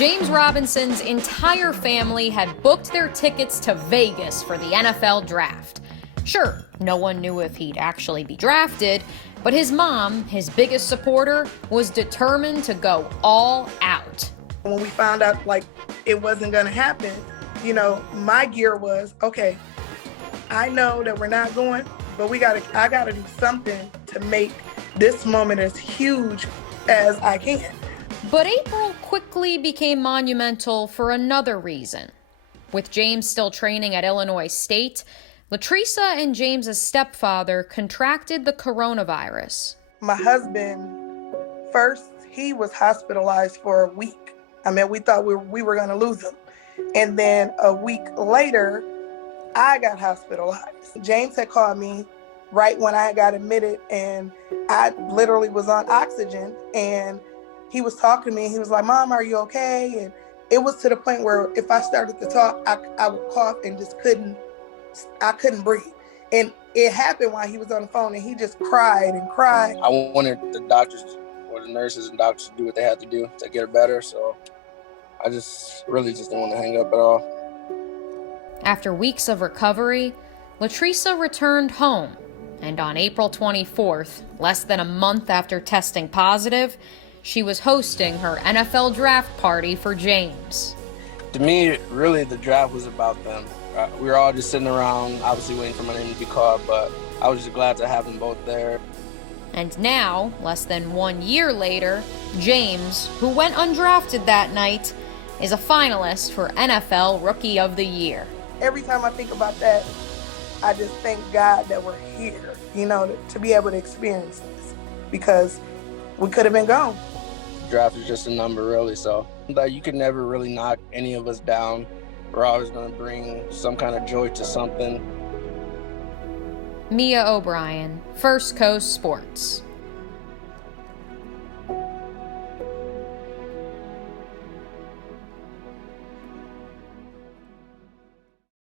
James Robinson's entire family had booked their tickets to Vegas for the NFL draft. Sure, no one knew if he'd actually be drafted, but his mom, his biggest supporter, was determined to go all out. When we found out it wasn't gonna happen, my gear was, okay, I know that we're not going, but I gotta do something to make this moment as huge as I can. But April quickly became monumental for another reason. With James still training at Illinois State, Latresa and James's stepfather contracted the coronavirus. My husband, first, he was hospitalized for a week. We thought we were gonna lose him. And then a week later, I got hospitalized. James had called me right when I got admitted, and I literally was on oxygen, and he was talking to me. He was like, "Mom, are you okay?" And it was to the point where if I started to talk, I would cough and just couldn't breathe. And it happened while he was on the phone, and he just cried and cried. I wanted the doctors or the nurses and doctors to do what they had to do to get her better. So I just didn't want to hang up at all. After weeks of recovery, Latresa returned home. And on April 24th, less than a month after testing positive, she was hosting her NFL draft party for James. To me, really, the draft was about them. We were all just sitting around, obviously waiting for my name to be called, but I was just glad to have them both there. And now, less than 1 year later, James, who went undrafted that night, is a finalist for NFL Rookie of the Year. Every time I think about that, I just thank God that we're here, to be able to experience this, because we could have been gone. Draft is just a number, really, so you could never really knock any of us down. We're always going to bring some kind of joy to something. Mia O'Brien, First Coast Sports.